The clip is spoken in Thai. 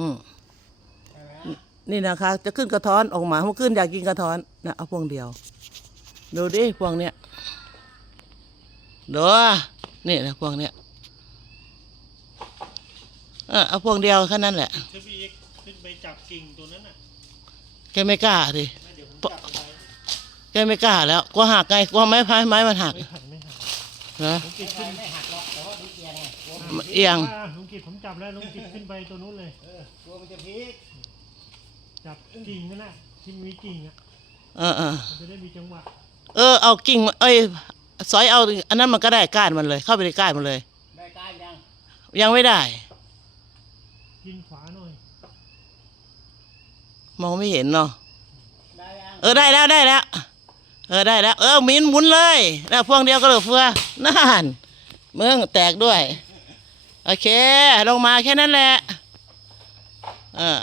อืมนี่นะคะ จะขึ้นกระท้อนออกมาเมื่อขึ้นอยากกินกระท้อนนะเอาพวงเดียว ดูดิพวงเนี้ยดูนี่นะพวงเนี้ยเออเอาพวงเดียวแค่นั้นแหละถ้าพี่เอ็กซ์ขึ้นไปจับกิ่งตัวนั้นน่ะแกไม่กล้าดิแล้วเดี๋ยวผมจับไปแกไม่กล้าแล้วกลัวหักไงกลัวไม้พายไม้มันหัก ไม่หักไม่หักนะลุงกิจขึ้นไม่หักหรอกแต่ว่าดูเกียร์ไงกลัวมันเอียง อ่าลุงกิจผมจับแล้วลุงกิจขึ้นไปตัวนู้นเลย เออกลัวมันจะพลิกจับกิ่งนั่นน่ะที่มีกิ่งอะเออเออมันจะได้มีจังหวะเออเอากิ่งมาเอ้ยสอยเอาอันนั้นมันก็ได้ก้านมันเลย เข้าไปในก้านมันเลย ได้กล้ารยังยังไม่ได้ กินขวาหน่อยมองไม่เห็นเนาะได้ยัง เออได้แล้วได้แล้ว เออได้แล้ว เออมินหมุนเลยแล้วพวงเดียวก็เหลือเฟือนั่นเมืองแตกด้วย โอเค ลงมาแค่นั้นแหละ เออ